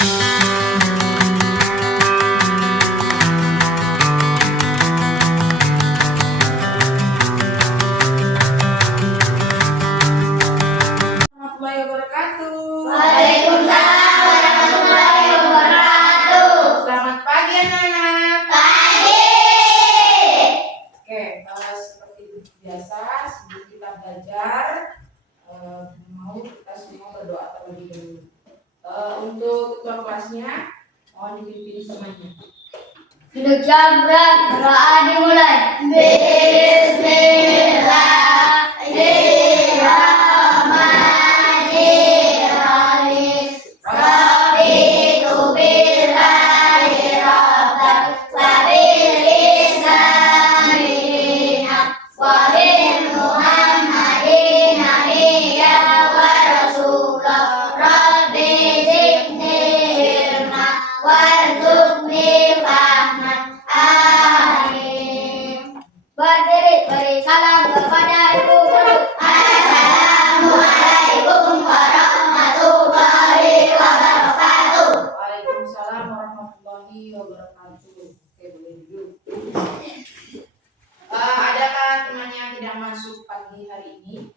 Warahmatullahi wabarakatuh. Waalaikumsalam warahmatullahi wabarakatuh. Selamat pagi anak-anak. Pagi. Oke, seperti biasa sebelum kita belajar mau kita semua berdoa terlebih dahulu. Untuk ketua kelasnya mohon dipimpin semuanya. Duduk jabrak, doa dimulai. Bismillahirrahmanirrahim. Raditu billahi rabban wa bil islami dinan wa bil muhammadin nabiyyan wa rasula. Rabbi zidni ilma warzuqni fahman. Amin. Berdiri, beri salam kepada ibu guru. Assalamualaikum warahmatullahi wabarakatuh. Waalaikumsalam warahmatullahi wabarakatuh. Oke, boleh duduk. Adakah teman yang tidak masuk pagi hari ini?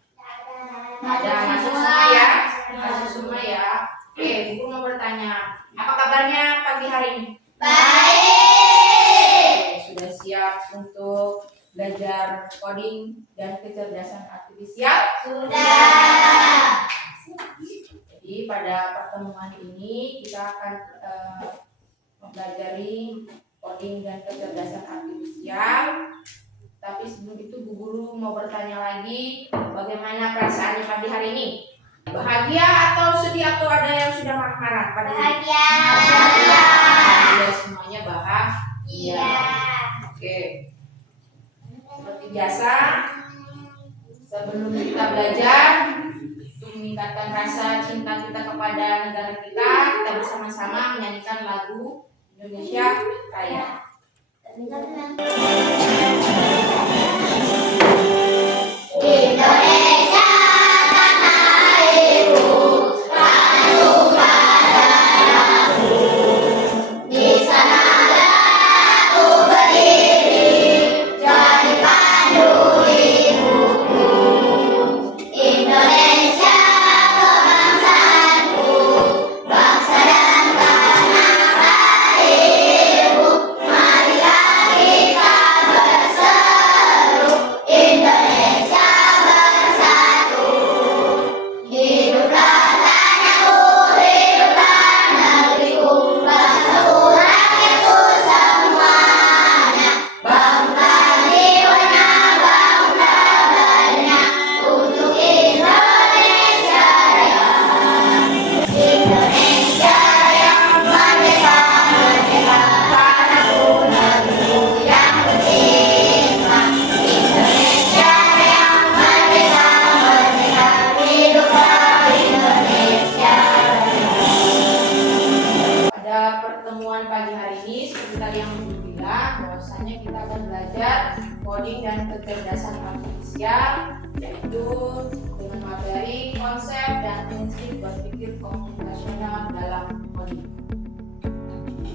Ada, masuk semua ya? Masuk semua ya. Oke, ibu mau bertanya, apa kabarnya pagi hari ini? Baik. Oke, sudah siap untuk belajar coding dan kecerdasan artifisial? Sudah. Jadi pada pertemuan ini kita akan mempelajari coding dan kecerdasan artifisial. Tapi sebelum itu Bu Guru mau bertanya lagi, bagaimana perasaannya pagi hari ini? Bahagia atau sedih atau ada yang sudah marah-marah pada hari ini? Bahagia. Bahagia, semuanya bahagia. Oke. Seperti biasa, sebelum kita belajar untuk meningkatkan rasa cinta kita kepada negara kita bersama-sama menyanyikan lagu Indonesia Raya. Indonesia tanah airku, tanah darahku. Di sanalah aku berdiri, jadi pandu ibuku. Indonesia kebangsaanku, bangsa dan tanah airku. Marilah kita berseru, Indonesia bersatu. Hiduplah tanahku, hiduplah negeriku, bangsaku, rakyatku semuanya. Bangunlah jiwanya, bangunlah badannya untuk Indonesia yang Indonesia yang merdeka, merdeka, tanahku, negeriku yang tercinta. Indonesia yang merdeka, merdeka, hiduplah Indonesia. Pada pertemuan pagi hari ini seperti tadi yang Ibu bilang, bahwasanya kita akan belajar coding dan kecerdasan artifisial, yaitu dengan materi konsep dan prinsip berpikir komputasional dalam coding.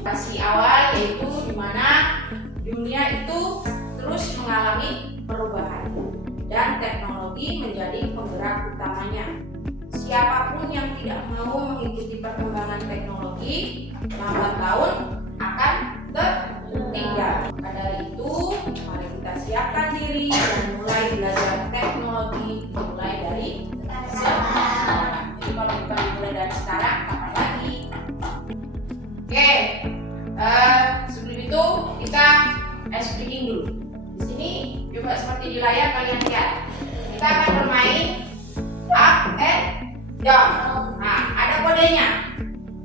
Kasih awal yaitu di mana dunia itu terus mengalami perubahan dan teknologi menjadi penggerak utamanya. Siapapun yang tidak mau mengikuti perkembangan teknologi, lambat laun akan tertinggal. Maka dari itu, mari kita siapkan diri dan mulai belajar teknologi mulai dari sekarang. Jadi kalau kita mulai dari sekarang, kapan lagi? Oke, sebelum itu kita speaking dulu. Di sini coba seperti di layar kalian lihat. Kita akan bermain up and down. Nah, ada kodenya.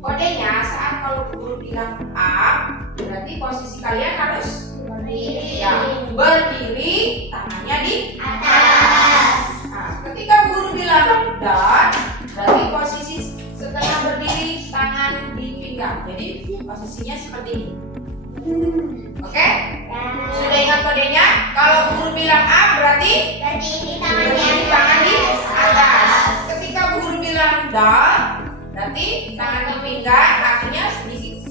Kodenya saat kalau guru bilang up, berarti posisi kalian harus Berdiri. ya, berdiri, tangannya di Atas. Nah, ketika guru bilang down, berarti posisi setengah berdiri, tangan di pinggang. Jadi posisinya seperti ini. Oke? Sudah ingat kodenya? Kalau guru bilang up, berarti Berdiri berdiri, tangan di atas. Ketika guru bilang down, berarti tangan di pinggang, kakinya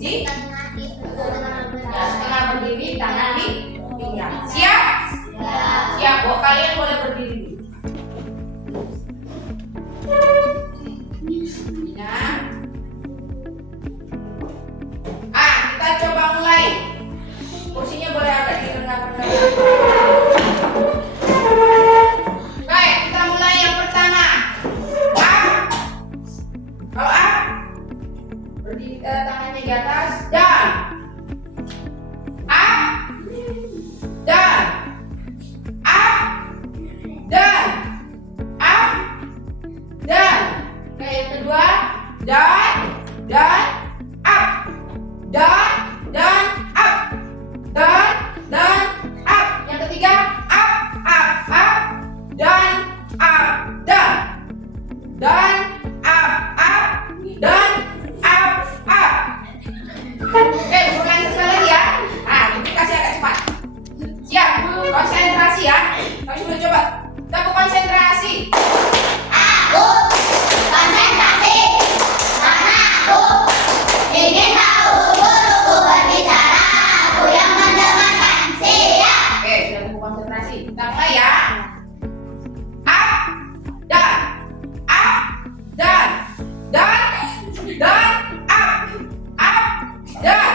di ya, setengah berdiri, tangan di pinggang. Siap? Siap. Kalian boleh berdiri dulu. Nah, kita coba mulai. Kursinya boleh agak direndahkan. Baik, kita mulai yang pertama. Kalau berdiri, tangannya di atas, dan dan dan. Oke, yang kedua, dan up, dan up, dan up. Yang ketiga, up, dan up, dan up, dan up. Oke, bukan sekali lagi ya. Nah, ini kasih agak cepat. Siap, konsentrasi ya. Kami sudah coba. Kita konsentrasi. Aku konsentrasi karena aku ingin tahu guruku berbicara. Aku yang mendengarkan. Siap. Oke, sudah konsentrasi. Kita mulai ya. Up, dan up, dan up, dan up, dan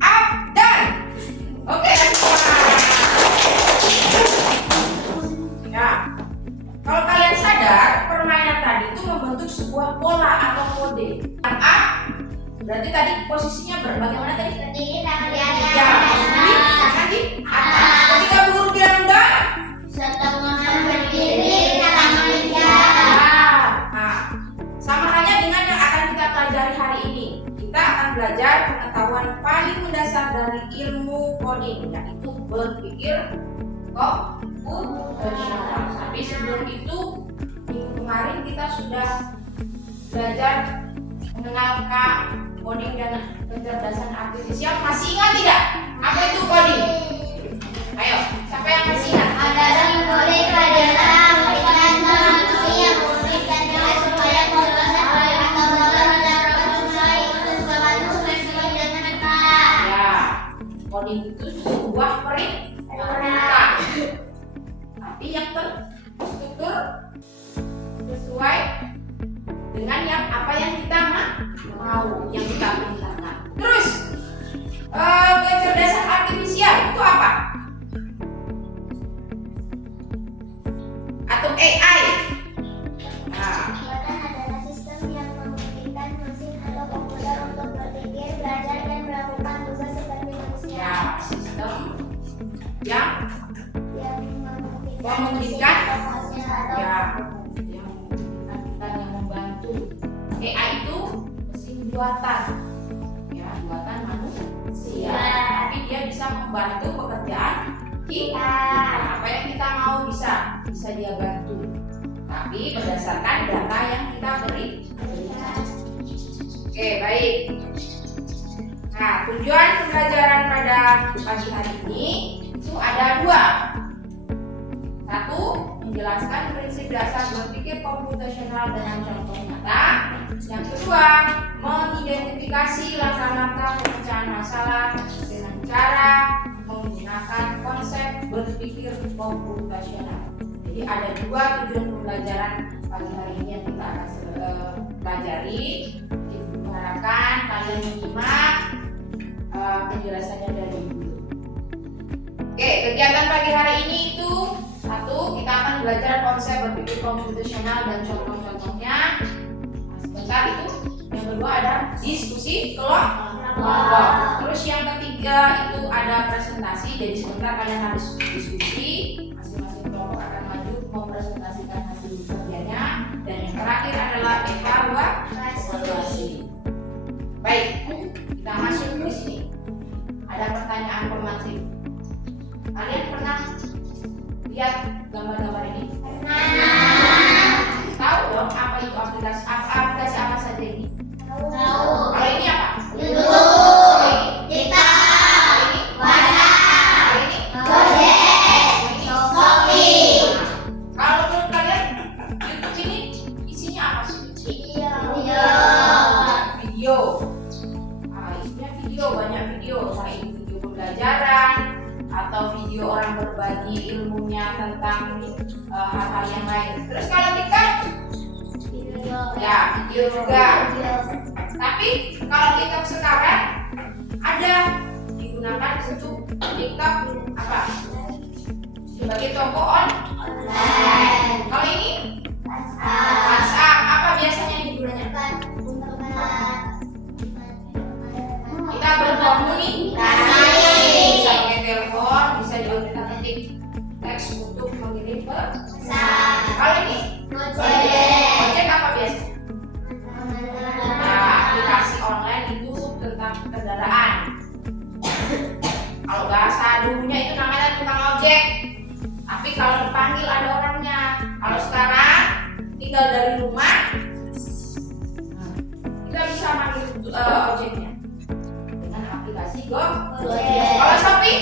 up, dan. Oke, ya. Kalau kalian sadar, permainan tadi itu membentuk sebuah pola atau kode. Yang A berarti tadi posisinya bagaimana tadi? Berdiri tangan di Ya, atas. berdiri, tangan di atas. Ketika guru bilang dan, Setengah berdiri tangan di atas. nah, sama halnya dengan yang akan kita pelajari hari ini. Kita akan belajar pengetahuan paling mendasar dari ilmu coding, yaitu berpikir komputasional. Tapi sebelum itu, minggu kemarin kita sudah belajar mengenal coding dan kecerdasan artifisial. Masih ingat tidak? Apa itu coding? Ayo, siapa yang masih ingat? Adalah memboleh pelajaran memberikan solusi yang memberikan nilai supaya pembahasan atau dalam sesuai untuk membantu sesuai dengan mereka. Ya, coding itu sebuah perintah. Tapi yang terstruktur sesuai dengan apa yang kita mau, yang kita perintahkan. Terus, kecerdasan artifisial itu apa? Atau AI. Nah, Buatan adalah sistem yang memungkinkan mesin atau komputer untuk berpikir, belajar, dan melakukan tugas seperti manusia. ya, sistem yang Memungkinkan mesin atau komputer atau ya, yang memungkinkan kita yang membantu. AI itu mesin buatan, ya, buatan manusia. Tapi dia bisa membantu pekerjaan kita. Apa yang kita mau bisa dia bantu. Tapi berdasarkan data yang kita berikan. Oke, baik. Nah, tujuan pembelajaran pada pagi hari ini itu ada dua. Satu, menjelaskan prinsip dasar berpikir komputasional dengan contoh nyata. Yang kedua, mengidentifikasi langkah-langkah pemecahan masalah dengan cara menggunakan konsep berpikir komputasional. Jadi ada dua tujuan pembelajaran pagi hari ini yang kita akan pelajari. Diharapkan kalian menyimak penjelasannya dari dulu. Oke, kegiatan pagi hari ini itu satu, kita akan belajar konsep berpikir komputasional dan contoh-contohnya. Sebentar itu. Yang kedua ada diskusi kelompok. Terus yang ketiga itu ada presentasi. Jadi sebentar kalian harus diskusi. Masing-masing kelompok akan maju mempresentasikan hasil kerjanya. Dan yang terakhir adalah evaluasi. Baik, kita masuk di sini. Ada pertanyaan formatif. Kalian pernah lihat gambar-gambar ini? Tahu dong apa itu aplikasi? Aplikasi apa saja ini? Kalau ini apa? Kalau ilmunya tentang hal-hal yang lain. Terus kalau TikTok, ya video juga. Tapi kalau TikTok sekarang ada digunakan untuk TikTok apa? Sebagai toko online. Kalau ini WhatsApp, apa biasanya digunakan? Kita berkomunikasi, bisa pakai telepon, bisa juga kita ketik teks untuk mengirim pesan. Kalau ini Gojek apa biasanya? Nah, aplikasi online itu tentang kendaraan. Kalau bahasa dulunya itu namanya tukang ojek. Tapi kalau dipanggil ada orangnya. Kalau sekarang tinggal dari rumah, kita bisa manggil ojeknya dengan aplikasi Gojek. Kalau Shopee,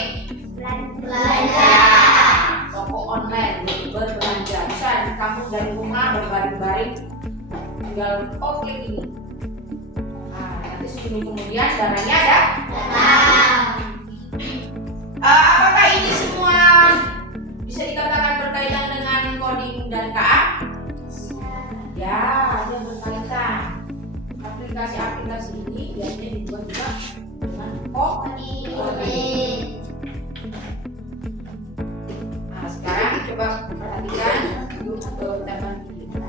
belanja. toko online berbelanja. Bisa kamu dari rumah berbaring-baring, tinggal klik ini. Nah, nanti seminggu kemudian dananya ada. Apakah ini semua bisa dikatakan berkaitan dengan coding dan KA? Ya, dia berkaitan. Aplikasi-aplikasi ini biasanya dibuat juga dengan coding. Nah, sekarang coba perhatikan teman video.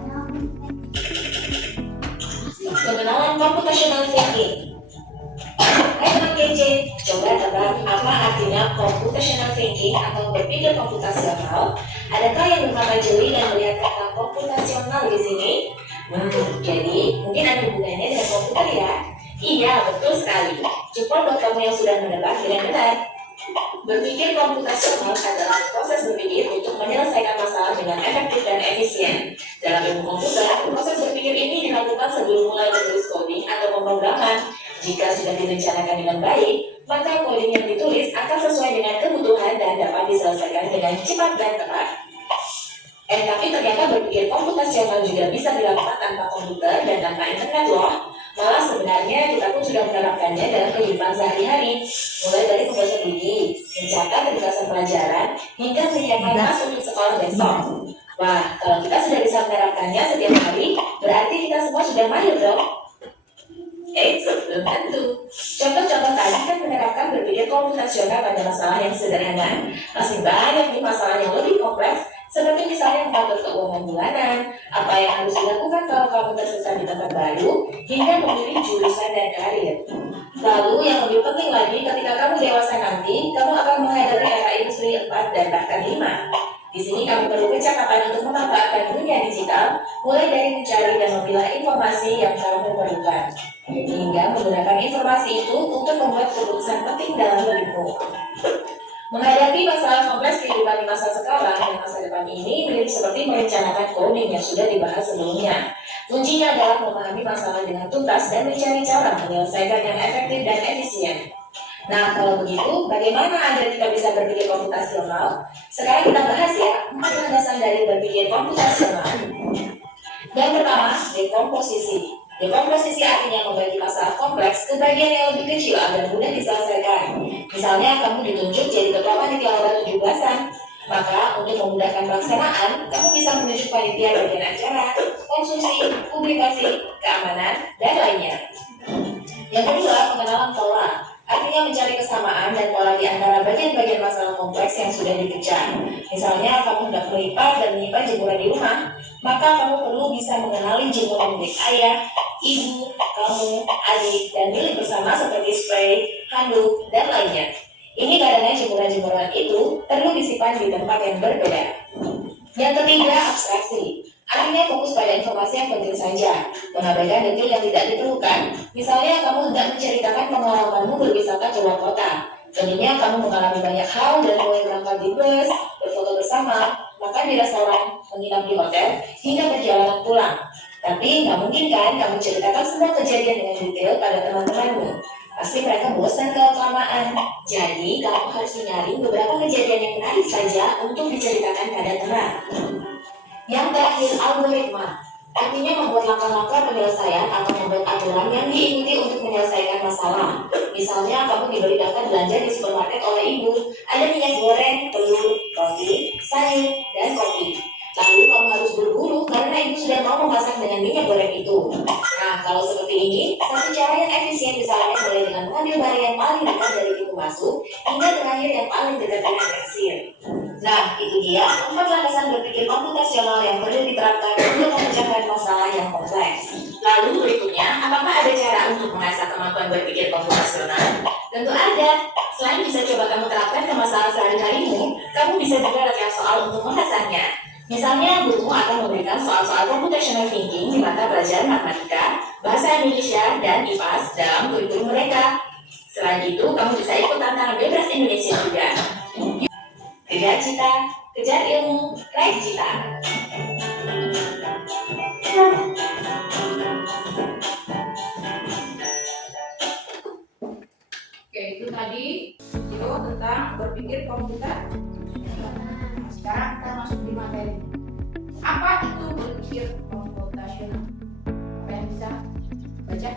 Pengenalan computational thinking. Hai teman kece, coba tebak apa artinya computational thinking atau berpikir komputasional? Adakah yang mempelajari dan melihat kata komputasional di sini? Jadi mungkin ada hubungannya dengan komputer ya? Iya, betul sekali. Cukup buat kamu yang sudah menebak dengan benar. Berpikir komputasional adalah proses berpikir untuk menyelesaikan masalah dengan efektif dan efisien. Dalam ilmu komputer, proses berpikir ini dilakukan sebelum mulai menulis coding atau pemrograman. Jika sudah direncanakan dengan baik, maka coding yang ditulis akan sesuai dengan kebutuhan dan dapat diselesaikan dengan cepat dan tepat. Tapi ternyata berpikir komputasional juga bisa dilakukan tanpa komputer dan tanpa internet loh. Malah sebenarnya kita pun sudah menerapkannya dalam kehidupan sehari-hari, mulai dari membaca buku, mencatat tugasan pelajaran, hingga menyiapkan tas untuk sekolah besok. Wah, kalau kita sudah bisa menerapkannya setiap hari, berarti kita semua sudah mahir dong. Belum tentu. Contoh-contoh tadi kan menerapkan berpikir komputasional pada masalah yang sederhana. Masih banyak nih masalah yang lebih kompleks, seperti misalnya mengatur keuangan bulanan, apa yang harus dilakukan kalau kamu tersesat di tempat baru, hingga memilih jurusan dan karir. Lalu yang lebih penting lagi, ketika kamu dewasa nanti, kamu akan menghadapi era industri 4 dan bahkan 5. Di sini kamu perlu kecakapan untuk memanfaatkan dunia digital, mulai dari mencari dan memilah informasi yang kamu perlukan, hingga menggunakan informasi itu untuk membuat keputusan penting dalam hidupmu. Menghadapi masalah kompleks kehidupan di masa sekarang dan masa depan ini mirip seperti merencanakan coding yang sudah dibahas sebelumnya. Kuncinya adalah memahami masalah dengan tuntas dan mencari cara menyelesaikan yang efektif dan efisien. Nah, kalau begitu, bagaimana agar kita bisa berpikir komputasional? Sekarang kita bahas ya, 4 landasan dari berpikir komputasional. Yang pertama, dekomposisi. Dekomposisi artinya membagi masalah kompleks ke bagian yang lebih kecil agar mudah diselesaikan. Misalnya, kamu ditunjuk jadi ketua panitia lomba 17-an. Maka, untuk memudahkan pelaksanaan, kamu bisa menunjuk panitia bagian acara, konsumsi, publikasi, keamanan, dan lainnya. Yang kedua, pengenalan pola. Artinya mencari kesamaan dan pola di antara bagian-bagian masalah kompleks yang sudah dikejar. Misalnya, kamu hendak melipat dan menyimpan jemuran di rumah, maka kamu perlu bisa mengenali jemuran milik ayah, ibu, kamu, adik, dan milik bersama seperti spray, handuk, dan lainnya. Ini karena jemuran-jemuran itu perlu disimpan di tempat yang berbeda. Yang ketiga, abstraksi. Artinya fokus pada informasi yang penting saja, mengabaikan detail yang tidak diperlukan. Misalnya, kamu hendak menceritakan pengalamanmu berwisata ke luar kota. Tentunya kamu mengalami banyak hal dari mulai berangkat di bus, berfoto bersama, makan di restoran, menginap di hotel, hingga perjalanan pulang. Tapi nggak mungkin kan kamu ceritakan semua kejadian dengan detail pada teman-temanmu. Pasti mereka bosan kelamaan. Jadi, kamu harus menyaring beberapa kejadian yang menarik saja untuk diceritakan pada teman. Yang terakhir, algoritma. Artinya membuat langkah-langkah penyelesaian atau membuat aturan yang diikuti untuk menyelesaikan masalah. Misalnya, kamu diberi daftar belanja di supermarket oleh ibu. Ada minyak goreng, telur, roti, sayur, dan kopi. Lalu kamu harus buru-buru karena ibu sudah mau memasak dengan minyak goreng itu. Nah, kalau seperti ini, satu cara yang efisien misalnya mulai dengan mengambil barang yang paling dekat dari pintu masuk hingga terakhir yang paling dekat dengan kasir. Nah, itu dia 4 landasan berpikir komputasional yang perlu diterapkan untuk memecahkan masalah yang kompleks. Lalu berikutnya, apakah ada cara untuk mengasah kemampuan berpikir komputasional? Tentu ada. Selain bisa coba kamu terapkan ke masalah sehari-harimu, kamu bisa juga latihan soal untuk mengasahnya. Misalnya, gurumu akan memberikan soal-soal computational thinking di mata pelajaran matematika, bahasa Indonesia, dan IPAS dalam kurikulum mereka. Selain itu, kamu bisa ikut tantangan bebas Indonesia juga. Kejar cita, kejar ilmu, raih cita. Oke, itu tadi video tentang berpikir komputer. Sekarang kita masuk di materi. Apa itu berpikir komputasional? Apa yang bisa baca?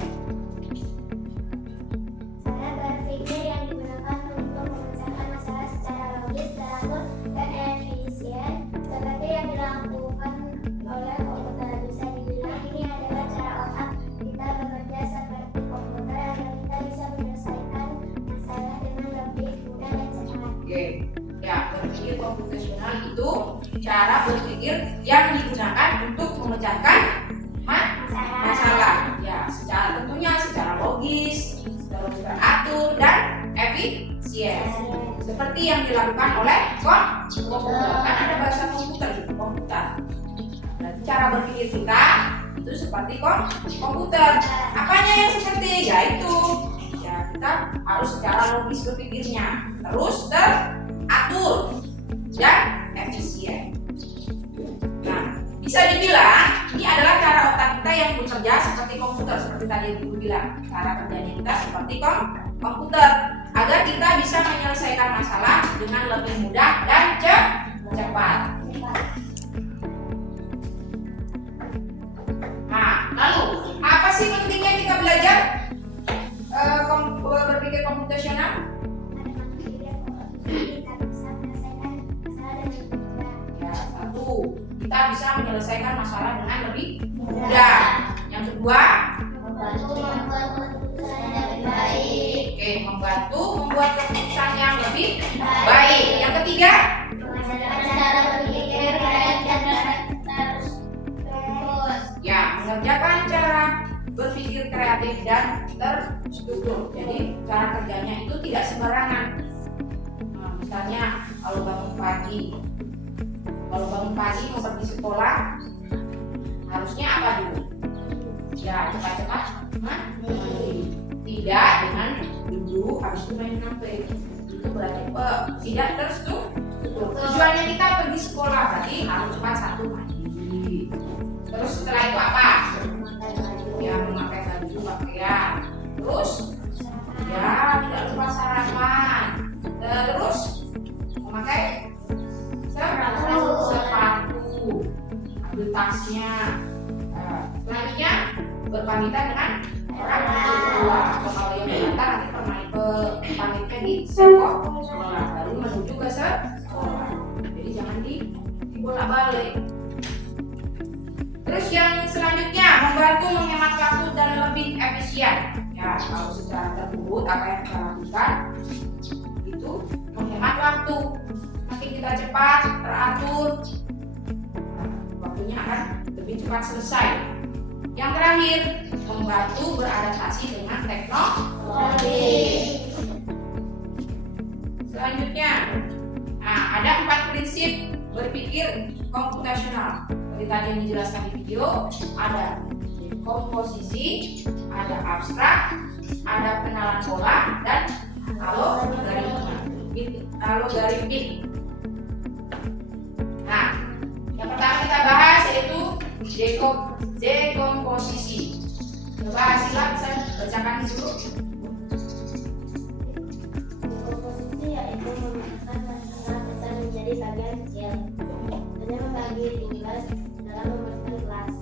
Cara berpikir yang digunakan untuk memecahkan masalah secara logis, teratur, dan efisien, seperti yang dilakukan oleh komputer. Bisa dibilang ini adalah cara otak kita bekerja seperti komputer agar kita bisa menyelesaikan masalah dengan lebih mudah dan cepat. Oke, ya berpikir komputasional itu cara berpikir yang digunakan untuk memecahkan masalah. Ya, tentunya secara logis, terus teratur dan efisien. Seperti yang dilakukan oleh komputer. Kan ada bahasa komputer gitu, komputer. Nah, cara berpikir kita itu seperti komputer. Apanya yang seperti? Yaitu ya kita harus secara logis berpikirnya, terus teratur dan efisien. Nah, bisa dibilang ini adalah cara otak kita yang bekerja seperti komputer, seperti tadi Ibu bilang. Cara kerjanya kita seperti komputer agar kita bisa menyelesaikan masalah dengan lebih mudah dan cepat. Nah, lalu apa sih pentingnya kita belajar berpikir komputasional? Ya, satu, kita bisa menyelesaikan masalah dengan lebih mudah. Yang kedua, Membantu membuat keputusan yang lebih baik. oke, membantu membuat keputusan yang lebih baik. Yang ketiga, Mengajarkan cara berpikir kreatif dan terus. ya, mengerjakan cara berpikir kreatif dan terstruktur. Jadi cara kerjanya itu tidak sembarangan. Nah, misalnya kalau bangun pagi mau pergi sekolah, harusnya apa dulu? Ya, cepat-cepat mandi. Tidak dengan duduk habis itu main HP. Itu berarti tidak terstruktur. Tujuannya kita pergi sekolah berarti harus cepat satu mandi. Terus setelah itu apa? Ya, memakai baju pakaian. Terus ya tidak lupa sarapan. Terus memakai sepatu, ambil tasnya. Selanjutnya berpamitan dengan orang tua. Atau kalau yang mengantar nanti pamitnya di sekolah, baru menuju ke sekolah. Jadi jangan dibolak-balik. Terus yang selanjutnya membantu menghemat waktu dan lebih efisien. Ya, kalau secara tersebut apa yang kita lakukan itu menghemat waktu. Makin kita cepat teratur, waktunya akan lebih cepat selesai. Yang terakhir, membantu beradaptasi dengan teknologi. Selanjutnya, ada 4 prinsip berpikir komputasional. Seperti tadi yang dijelaskan di video, ada komposisi, ada abstrak, ada kenalan pola, dan algoritmik. Nah, yang pertama kita bahas yaitu dekomposisi. Coba Sila bisa bacakan dulu. Dekomposisi yaitu memecahkan masalah besar menjadi bagian kecil. Hanya membagi tugas dalam membersihkan kelas,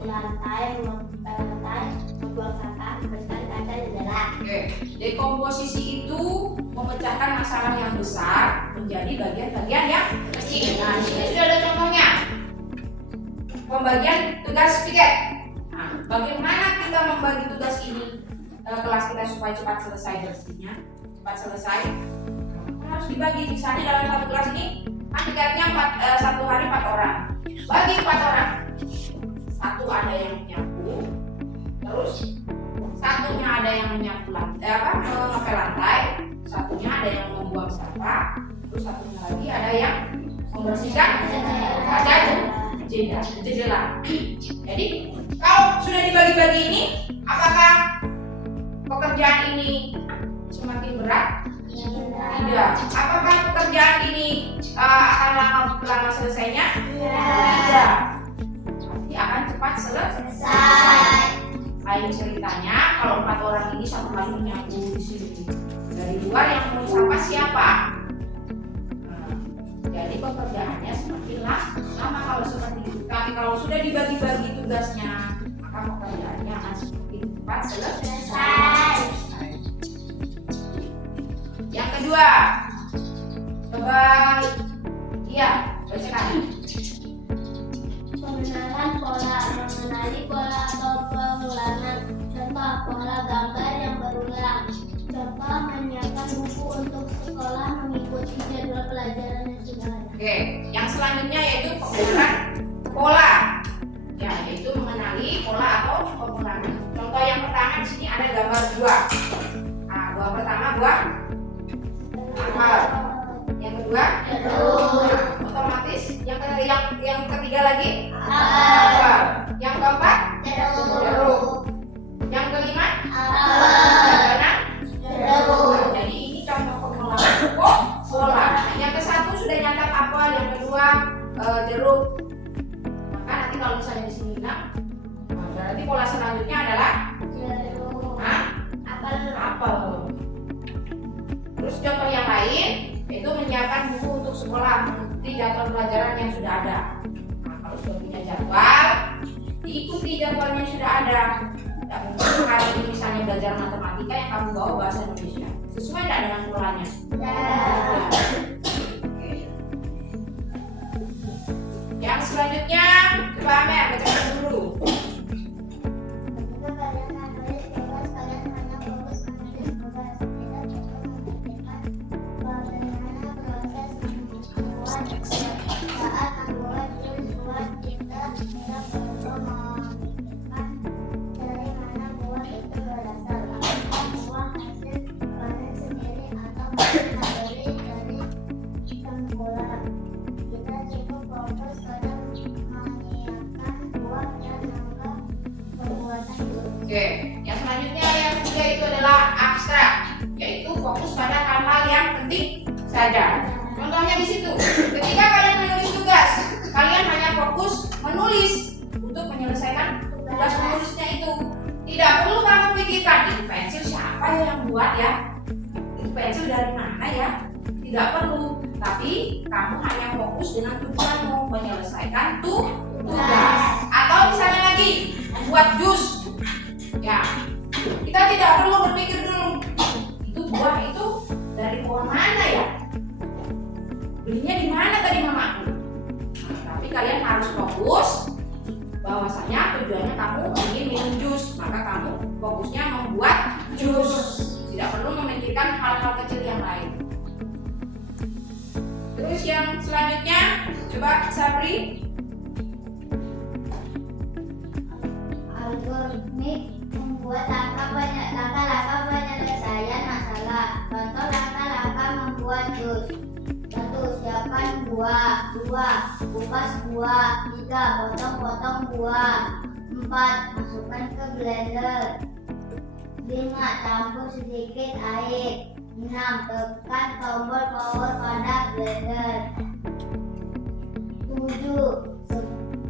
lantai, membuang sampah, membersihkan kaca jendela. Oke, dekomposisi itu memecahkan masalah yang besar menjadi bagian-bagian yang kecil. Nah, di sini sudah ada contohnya. Pembagian tugas piket. Nah, bagaimana kita membagi tugas ini ke kelas kita supaya cepat selesai bersihnya, cepat selesai? Harus dibagi. Misalnya dalam satu kelas ini kan piketnya 1 hari 4 orang. Bagi 4 orang. Satu ada yang menyapu, terus satunya ada yang menyapu ngepel lantai, satunya ada yang membuang sampah, terus satunya lagi ada yang membersihkan kaca jendela. Jadi kalau sudah dibagi-bagi ini, apakah pekerjaan ini semakin berat? Tidak. Apakah pekerjaan ini akan lama selesainya? Tidak. Pasti akan cepat selesai. Lain ceritanya, kalau 4 orang ini satu kali menyapu di sini, dari luar yang mau sampah siapa? Nah, jadi pekerjaannya semakin lama kalau seperti itu. Tapi kalau sudah dibagi-bagi tugasnya, maka pekerjaannya akan semakin cepat selesai. Yang kedua, coba bacakan. Pengenalan pola, mengenali pola atau pengulangan. Contoh pola gambar yang berulang. Contoh menyiapkan buku untuk sekolah mengikuti jadwal pelajaran yang sudah ada. Oke, yang selanjutnya yaitu pengulangan pola. Ya, yaitu mengenali pola atau pengulangan. Contoh yang pertama di sini ada gambar buah. Nah, buah pertama buah apel. Yang kedua otomatis yang ketiga lagi apel. Yang keempat jeruk. Yang kelima jeruk. Jadi ini contoh pengulangan pola. Yang ke-1 sudah nyatat apel, yang kedua jeruk. Maka nanti kalau misalnya di sini berarti pola selanjutnya adalah apel. Terus contoh yang lain yaitu menyiapkan buku untuk sekolah mengikuti jadwal pelajaran yang sudah ada. Nah, kalau sudah punya jadwal, diikuti jadwalnya yang sudah ada. Tidak mungkin hari ini misalnya belajar matematika yang kamu bawa bahasa Indonesia. Sesuai tidak dengan polanya? Oke. Yang selanjutnya, coba Amer bacakan dulu. Ketika kalian menulis tugas, kalian hanya fokus menulis tugas. Tidak perlu memikirkan bagaimana proses membuat saat membuat buat kita tidak perlu memikirkan dari mana buah itu berasal. Apakah buah hasil panen sendiri atau kalori dari tengkulak. Kita cukup fokus pada menyiapkan buah dan langkah pembuatan jus. Oke, yang selanjutnya yang ketiga itu adalah abstrak, yaitu fokus pada hal-hal yang penting saja. Contohnya di situ, ketika kalian menulis tugas, kalian hanya fokus menulis untuk menyelesaikan tugas menulisnya itu. Tidak perlu kamu pikirkan itu pensil siapa yang buat ya, itu pensil dari mana ya. Tidak perlu, tapi kamu hanya fokus dengan tujuanmu menyelesaikan tugas. Atau misalnya lagi membuat jus. Ya, kita tidak perlu berpikir dulu itu buah itu dari pohon mana ya, belinya di mana tadi mamaku. Nah, tapi kalian harus fokus bahwasanya tujuannya kamu ingin minum jus, maka kamu fokusnya membuat jus. Tidak perlu memikirkan hal-hal kecil yang lain. Terus yang selanjutnya, coba Sabri. Algoritmik membuat langkah-langkah penyelesaian masalah. Contoh langkah-langkah membuat jus. 1. Siapkan buah. 2. Kupas buah. 3. Potong-potong buah. 4. Masukkan ke blender. 5. Campur sedikit air. 6. Tekan tombol power pada blender. 7.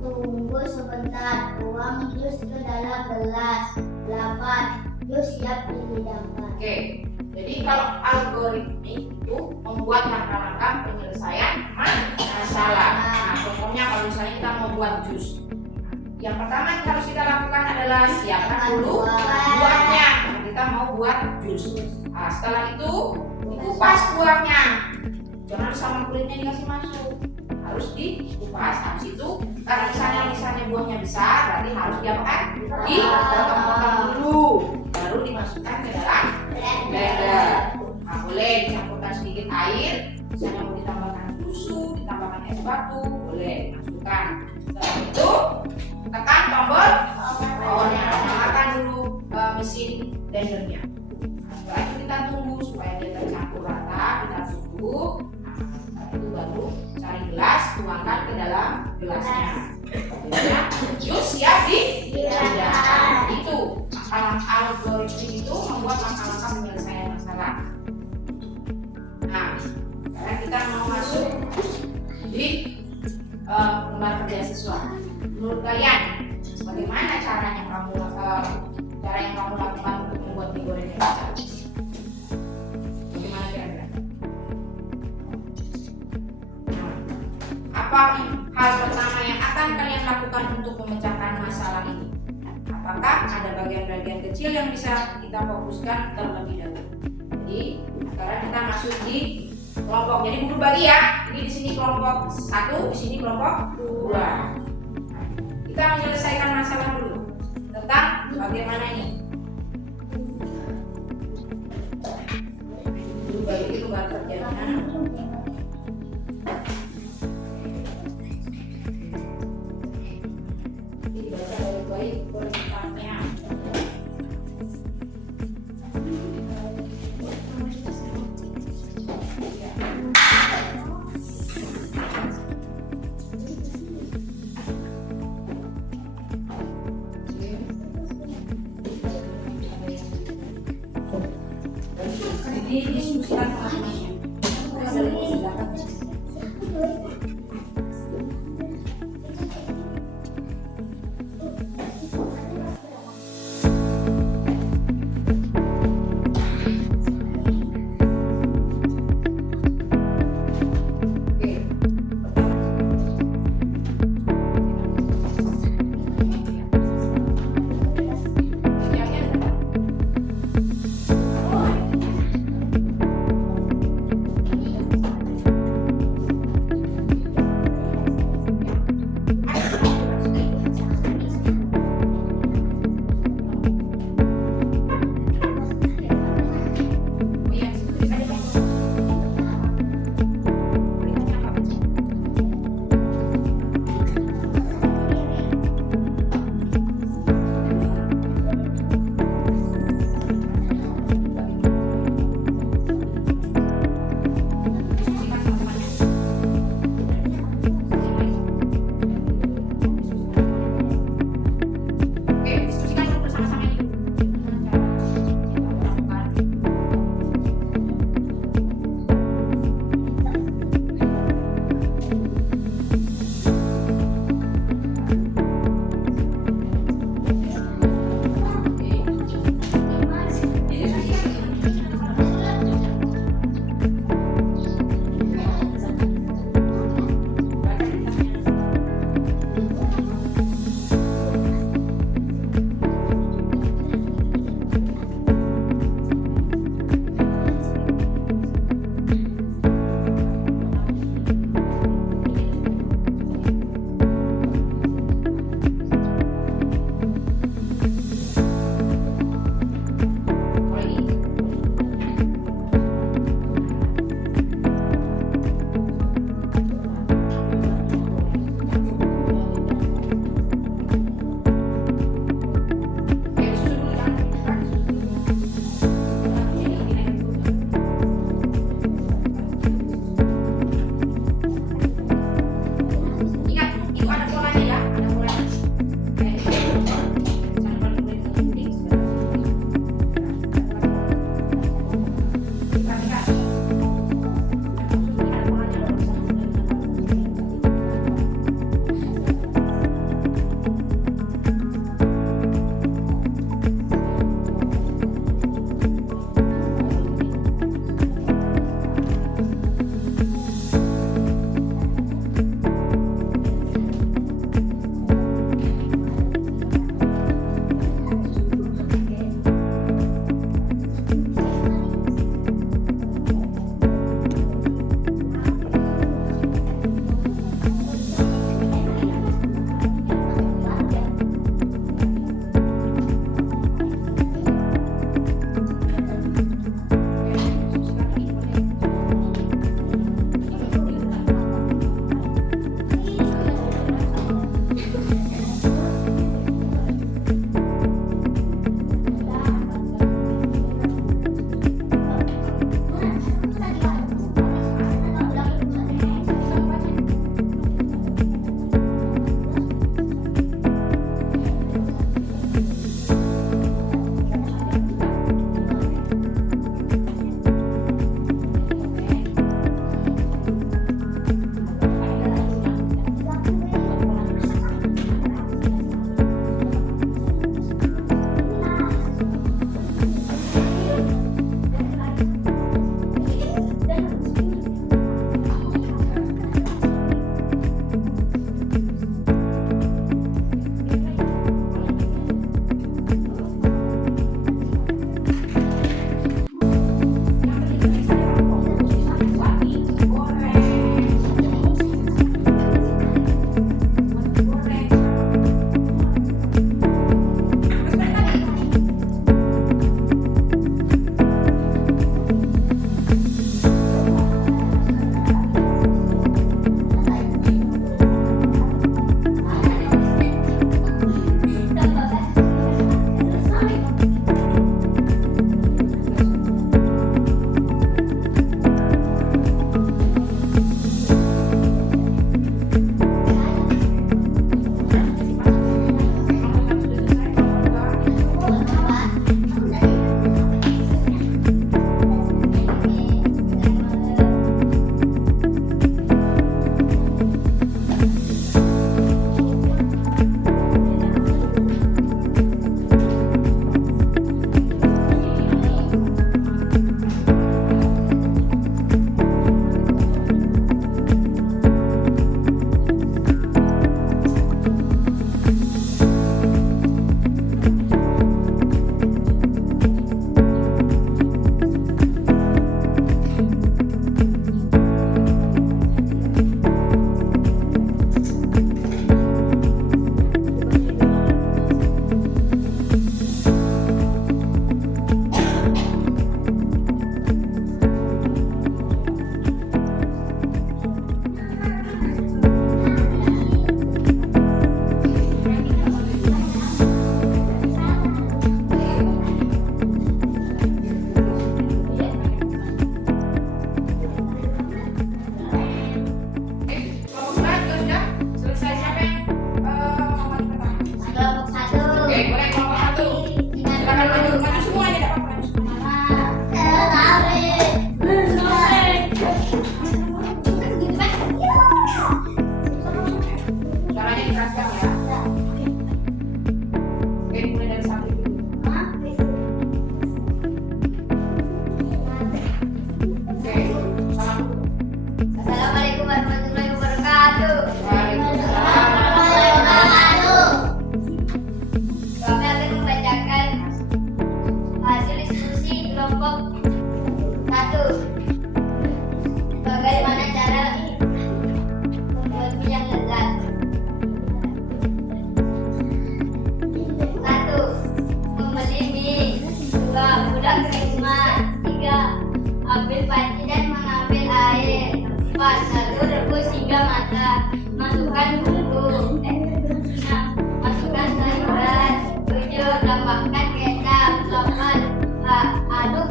Tunggu sebentar, tuang jus ke dalam gelas. 8. Jus siap dihidangkan. Oke, jadi kalau algoritmik itu membuat langkah-langkah penyelesaian masalah. Nah, contohnya kalau misalnya kita mau buat jus, yang pertama yang harus kita lakukan adalah siapkan dulu buahnya. Kita mau buat jus. Nah, setelah itu kupas buahnya. jangan sama kulitnya dikasih masuk, harus dikupas. Habis itu karena misalnya buahnya besar, berarti harus diapakan? Dipotong-potong dulu, baru dimasukkan ke dalam blender. Nah, boleh dicampurkan sedikit air, misalnya mau ditambahkan susu, ditambahkan es batu, boleh dimasukkan. Setelah itu tekan tombol powernya, nyalakan dulu mesin blendernya. Nah, setelah itu kita tunggu supaya dia tercampur rata, kita tutup. Nah, setelah itu baru cari gelas, tuangkan ke dalam gelasnya. Akhirnya jus siap dihidangkan. Itu algoritma itu membuat langkah-langkah penyelesaian masalah. Nah, sekarang kita mau masuk di lembar kerja siswa. Menurut kalian, bagaimana cara yang kamu lakukan untuk membuat mie goreng yang lancar? Bagaimana kira-kira? Nah, apa hal pertama yang akan kalian lakukan untuk memecahkan masalah ini? Apakah ada bagian-bagian kecil yang bisa kita fokuskan terlebih dahulu? Jadi sekarang kita masuk di kelompok. Jadi berbagi ya. Jadi di sini kelompok 1, di sini kelompok 2. Kita menyelesaikan masalah dulu tentang bagaimana ini. Berbagi itu lembar kerjanya. Dibaca baik-baik perintahnya. Diskusikan masing-masing. Kami akan membacakan hasil diskusi kelompok 1. Bagaimana cara membuat mie yang lezat? 1. Membeli mie. 2. Pulang ke rumah. 3. Ambil panci dan mengambil air. 4. Lalu rebus hingga matang. Masukkan bumbu. Masukkan sayuran. 7. Tambahkan kecap. 8. Aduk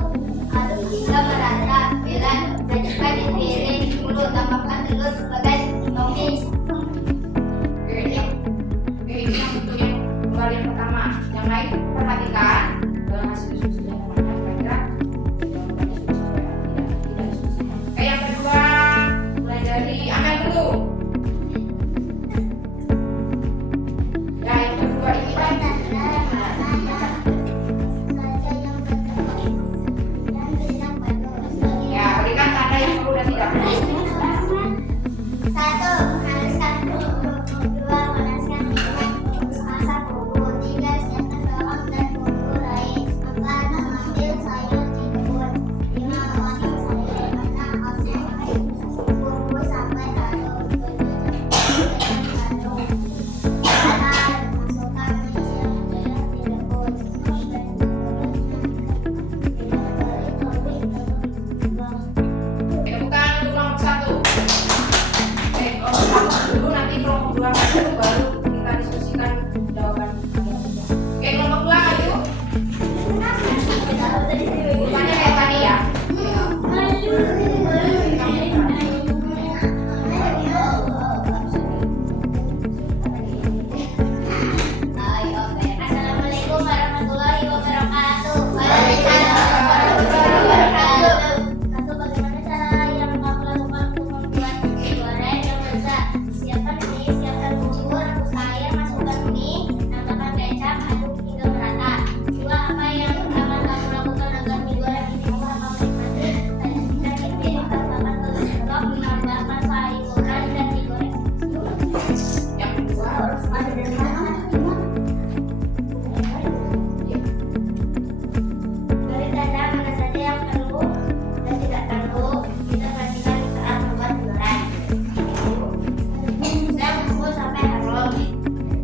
hingga merata. 9. Sajikan di piring. 10. Tambahkan telur sebagai topping. Oke, ini yang untuk yang gambar yang pertama. Yang lain perhatikan hasil diskusi yang mana kira-kira jawabannya sesuai atau tidak diskusi. Oke, yang kedua mulai dari Amel dulu. Ya, yang kedua ini kan ya berikan tanda yang perlu dan tidak perlu. 1. Haluskan bumbu. 2. Panaskan minyak. Masak bumbu. 3. Siapkan bawang dan bumbu lain. 4. Mengambil sayur di kebun. 5. Memotong sayur. 6. Oseng bumbu sampai halus. 7. Masukkan mie yang sudah direbus. Oke, bukan untuk kelompok 1. Oke, kelompok 1 dulu, nanti kelompok 2 dulu, baru kita diskusikan jawaban. Oke, kelompok 2 ayo. Urutannya kayak tadi ya. Assalamualaikum warahmatullahi wabarakatuh. Waalaikumsalam warahmatullahi wabarakatuh. 1. Bagaimana cara yang kamu lakukan untuk membuat mie goreng yang lezat? Siapkan mie, siapkan bumbu, rebus air, masukkan mie, tambahkan kecap, aduk hingga merata. 2. Apa yang akan kamu lakukan agar mie goreng ini mudah kamu nikmati? Sajikan di piring, tambahkan telur ceplok, menambahkan sayuran dan digoreng. Yang kedua Beri tanda mana saja yang perlu dan tidak perlu. Kita perhatikan saat membuat goreng. Saya bumbu sampai harum.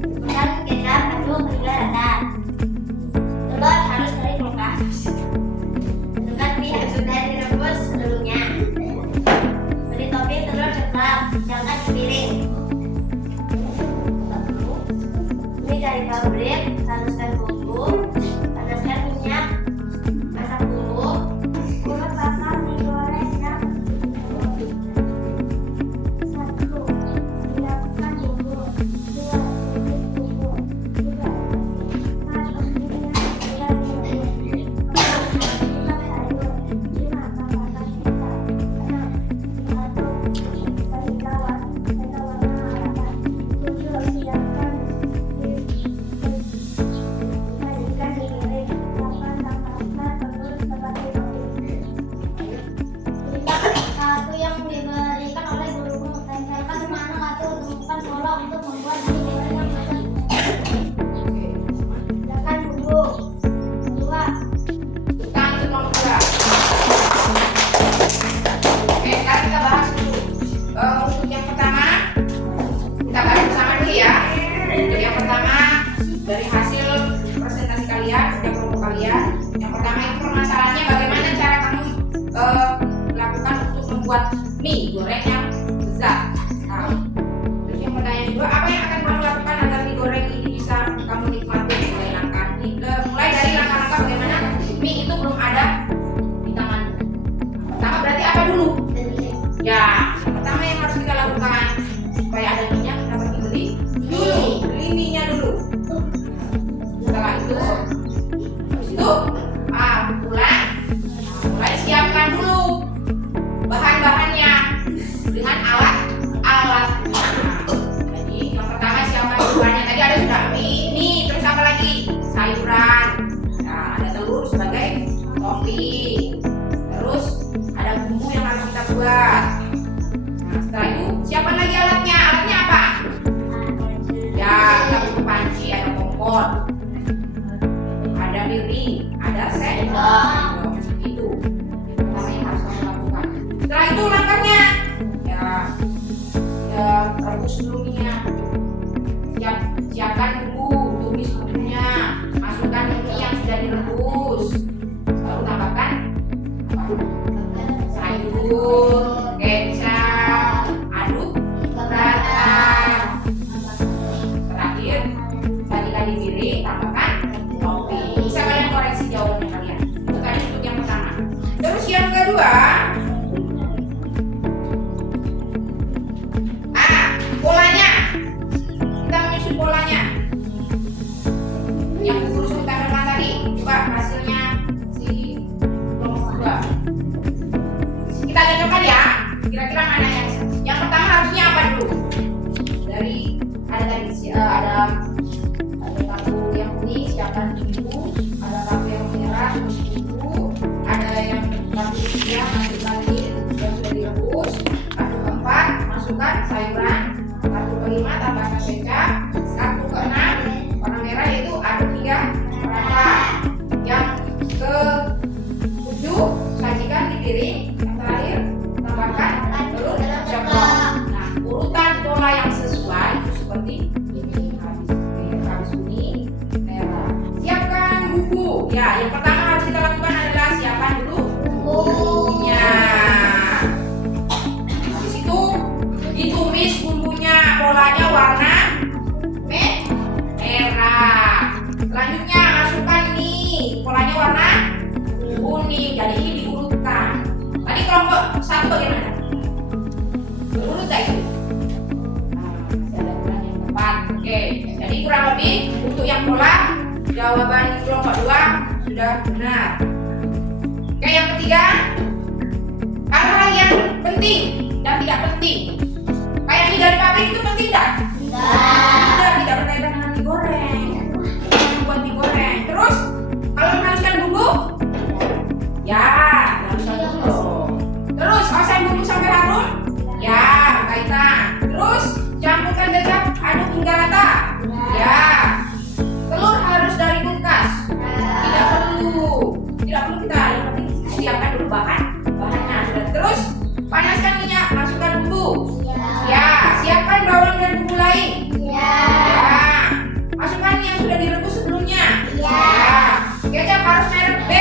Kemudian kecap aduk hingga rata. Telur harus dari kulkas. Masukkan mie yang sudah direbus sebelumnya. Beri topping telur ceplok. Jangan di piring. Mie dari pabrik. Haluskan bumbu. Panaskan minyak. Masak bumbu. Urut pasang digoreng dan 1. Siapkan bumbu. 2. Tumis bumbu. 3. Masak minyak. 4. Masukkan sayur. 5. Tambahkan kecap. 6. Aduk. Beri bawang hingga warna merata. 7. Siapkan sajikan di piring. 8. Tambahkan telur sebagai topping. Kartu yang diberikan oleh gurumu. Tempelkan mana kartu temukan pola untuk membuat mie goreng yang lezat. Siapkan bumbu. 2. bukan untuk kelompok 2. Oke, sekarang kita bahas dulu. Untuk yang pertama kita bahas bersama dulu ya. Untuk yang pertama dari hasil presentasi kalian, kerja kelompok kalian. Yang pertama itu permasalahannya bagaimana cara kamu lakukan untuk membuat mie goreng yang lezat. Nah, terus yang pertanyaan kedua, apa direbus sebelumnya. Siapkan bumbu, tumis bumbunya, masukkan mie yang sudah direbus, lalu tambahkan sayur, kecap, aduk rata. Terakhir, jadikan di piring, tambahkan topping. Bisa kalian koreksi jawabannya kalian. Itu tadi untuk yang pertama. Terus yang kedua, polanya. Kita menyusun polanya. Yang bubur kita makan tadi, coba hasilnya si kelompok kedua. Kita cocokkan ya. Kira-kira mana yang pertama harusnya apa dulu? Dari ada tadi ada tahu yang kuning, siapkan bumbu. Ada tahu yang merah, bumbu. Ada yang tahu siang, masukkan yang sudah direbus. Kartu keempat, masukkan sayuran. Kartu kelima, tambahkan kecap. Kartu keenam, warna merah yaitu aduk hingga rata. Yang ke-7, sajikan di piring. Yang terakhir, tambahkan telur ceplok. Nah, urutan pola yang sesuai itu seperti ini. Habis kuning, merah. Siapkan bumbu. Ya, yang pertama harus kita lakukan adalah siapkan dulu bumbunya. Habis itu ditumis bumbunya, polanya warna merah. Selanjutnya masukkan ini, polanya warna kuning. Jadi ini diurutkan. Tadi kelompok satu bagaimana? Berurut gak itu? Masih ada kurang yang tepat. Oke, jadi kurang lebih untuk yang pola jawaban kelompok 2 sudah benar. Oke, yang ketiga, hal-hal yang penting dan tidak penting. Kayak mie dari pabrik itu penting tak? Tidak berkaitan dengan mie goreng. Buat mie goreng. Terus kalau menghaluskan bumbu, ya menghaluskan bumbu. Terus oseng bumbu sampai harum, ya berkaitan. Terus campurkan kecap, aduk hingga rata, ya. Telur harus dari kulkas, tidak perlu kita. Yang penting siapkan dulu bahannya. Terus panaskan minyak, masukkan bumbu. Ya, siapkan bawang dan bumbu lain. Ya. Masukkan yang sudah direbus sebelumnya. Ya. Kecap harus merek B.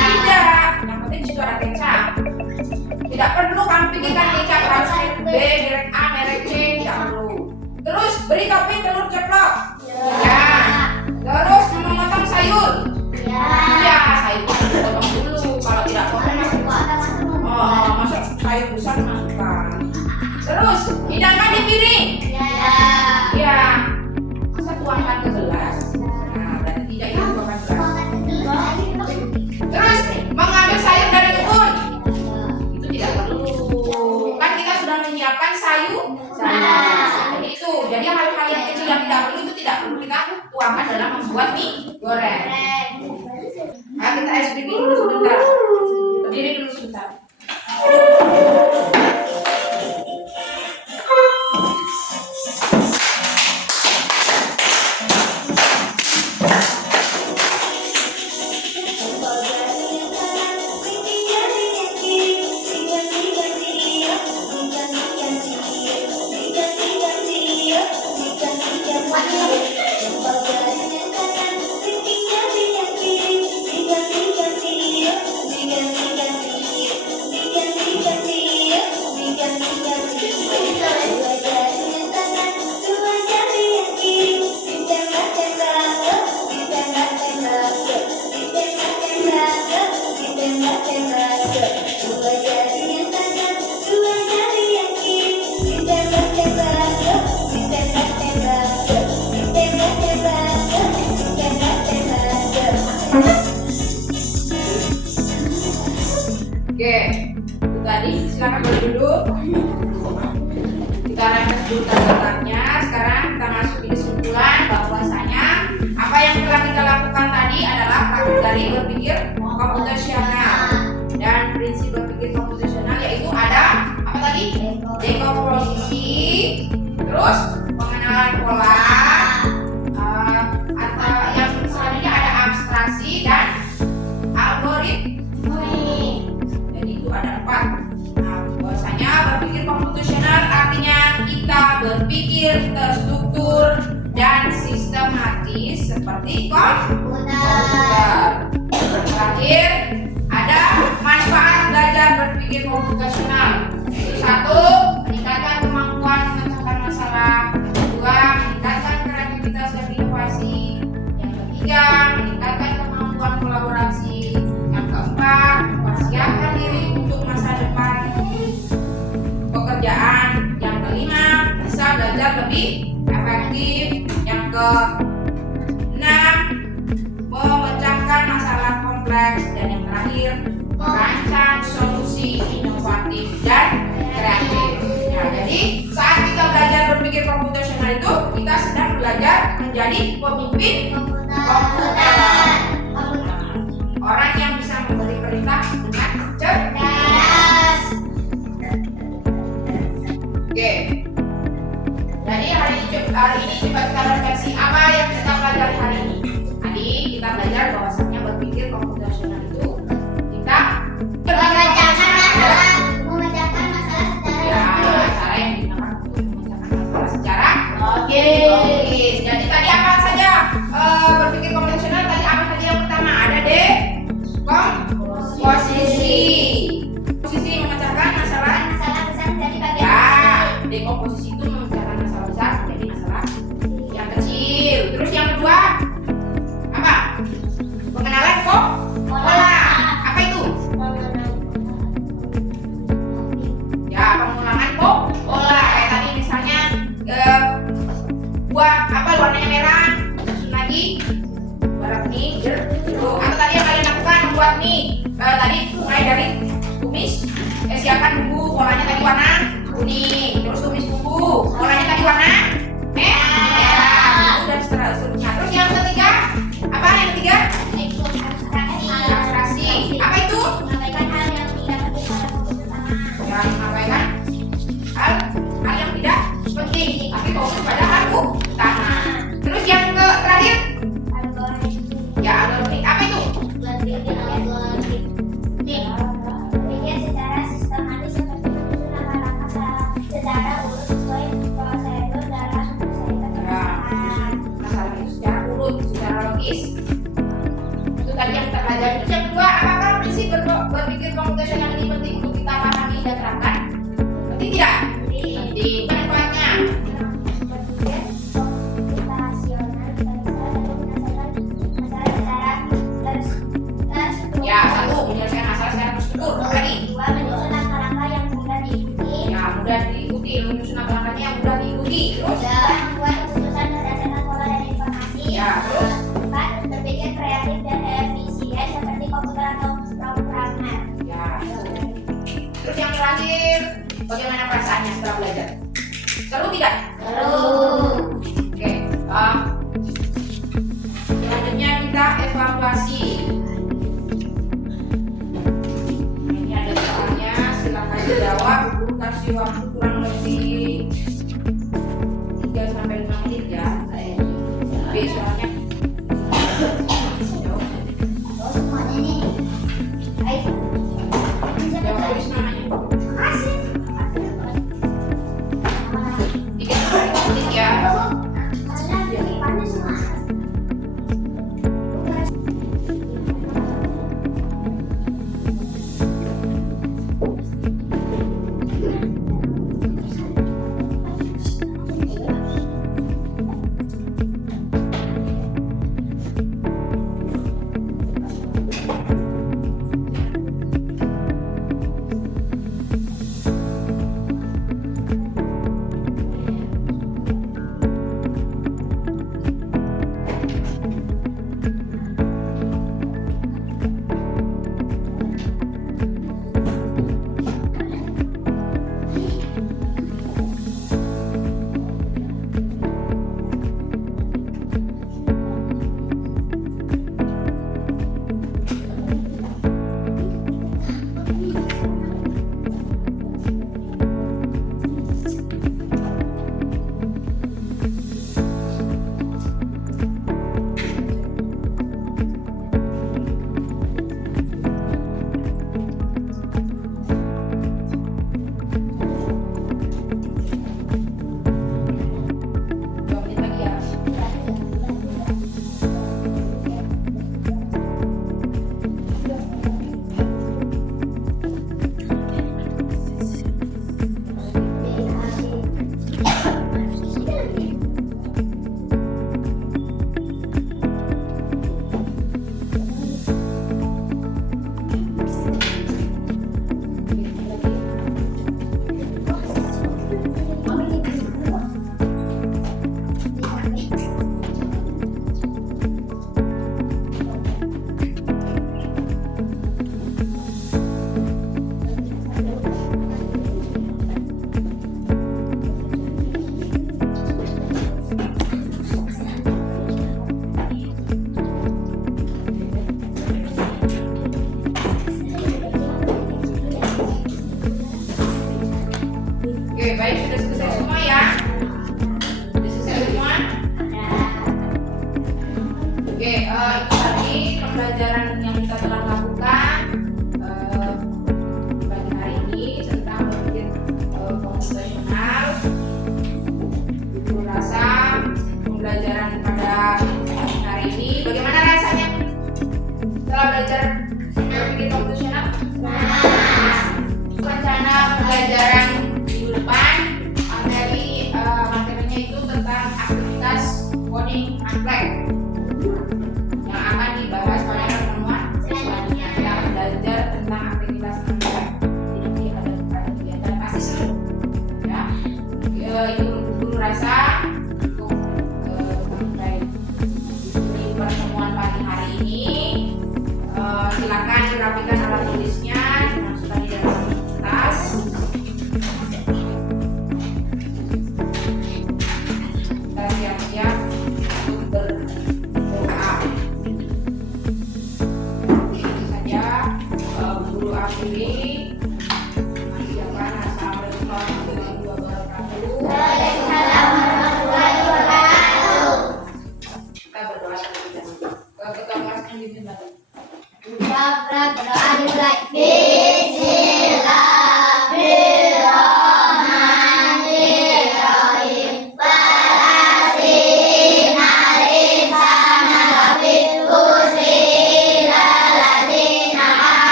Tidak. Yang penting di situ ada kecap. Tidak perlu kamu pikirkan kecap harus merek B, merek A, merek C, tidak perlu. Terus beri topping telur ceplok. Ya. Terus memotong sayur. Ya, sayur potong dulu. Kalau tidak potong masuk sayur besar masukkan. Terus hidangkan di piring. Ya. Masa tuangkan ke gelas. Nah, berarti tidak itu tuangkan gelas. Terus mengambil sayur dari kebun. Itu tidak perlu. Kan kita sudah menyiapkan sayur. Jadi itu. Jadi hal-hal yang kecil yang tidak perlu itu tidak perlu kita tuangkan dalam membuat mie goreng. Nah, kita SPP dulu sebentar. Berdiri dulu sebentar. Oke, itu tadi silakan dulu. Kita rangkai dulu tanda-tandanya. Sekarang kita masuk di kesimpulan bahwasanya apa yang telah kita lakukan tadi adalah praktik dari berpikir komputasional. Dan prinsip berpikir komputasional yaitu ada apa tadi? Dekomposisi, terus pengenalan pola, atau yang selanjutnya ada abstraksi dan algoritma. Jadi itu ada 4. Nah, bahwasanya berpikir komputasional artinya kita terakhir terstruktur dan sistematis seperti komputer. Terakhir ada manfaat belajar berpikir komputasional. Satu, meningkatkan kemampuan memecahkan masalah. Dua, meningkatkan kreativitas dan inovasi. Yang ketiga, meningkatkan kemampuan kolaborasi. Yang keempat, mempersiapkan diri untuk masa depan pekerjaan. Yang kelima, bisa belajar lebih efektif. Yang keenam, memecahkan masalah kompleks. Dan yang terakhir, merancang solusi inovatif dan kreatif. Ya, jadi saat kita belajar berpikir komputasional itu kita sedang belajar menjadi pemimpin komputer. Orang yang bisa memberi perintah dengan cerdas. Oke. Jadi hari ini coba kita refleksi apa yang kita pelajari hari ini. Tadi kita belajar bahwasannya berpikir komputasional itu kita memecahkan masalah cara yang digunakan untuk memecahkan masalah secara logis. Jadi tadi apa saja berpikir komputasional? Tadi apa saja yang pertama? Ada dekomposisi. Posisi memecahkan masalah besar dari bagian ya. Dekomposisi itu memecahkan masalah besar menjadi masalah yang kecil. Terus yang kedua apa? Pengenalan pola. Apa itu? Ya, pengulangan pola. Kayak tadi misalnya buah apel warnanya merah, susun lagi warna kuning, jeruk. Atau tadi yang kalian lakukan membuat mie. Tadi mulai dari tumis, siapkan bumbu, polanya tadi warna kuning. Terus tumis bumbu, polanya tadi warna merah. Dan seterusnya. Terus yang ketiga, apa yang ketiga? Abstraksi. Apa itu? menyampaikan hal yang tidak penting pada fokus utama. Yang menyampaikan hal yang tidak penting tapi fokus pada hal utama. Terus yang terakhir ya algoritmik. Apa itu? Berpikir secara sistematis seperti menyusun langkah-langkah secara urut sesuai prosedur dalam menyelesaikan permasalahan. Masalah itu secara urut, secara logis. Itu tadi yang kita pelajari. Terus yang kedua, apakah prinsip berpikir komputasional ini penting untuk kita pahami dan terapkan? Penting tidak? Penting. Manfaatnya? Berpikir komputasional bisa menyelesaikan masalah secara terstruktur. Ya, satu, menyelesaikan masalah secara terstruktur. Apa lagi? Dua, menyusun langkah-langkah yang mudah diikuti. Ya, mudah diikuti. Menyusun langkah-langkahnya yang mudah diikuti. Terus? Tiga, membuat keputusan berdasarkan pola dan informasi. Ya, terus? Empat, berpikir kreatif dan efisien seperti komputer atau programmer. Ya. Terus yang terakhir, bagaimana perasaannya setelah belajar? Seru tidak? Oke. Selanjutnya kita evaluasi. Ini ada soalnya, silakan dijawab. Guru kasih waktu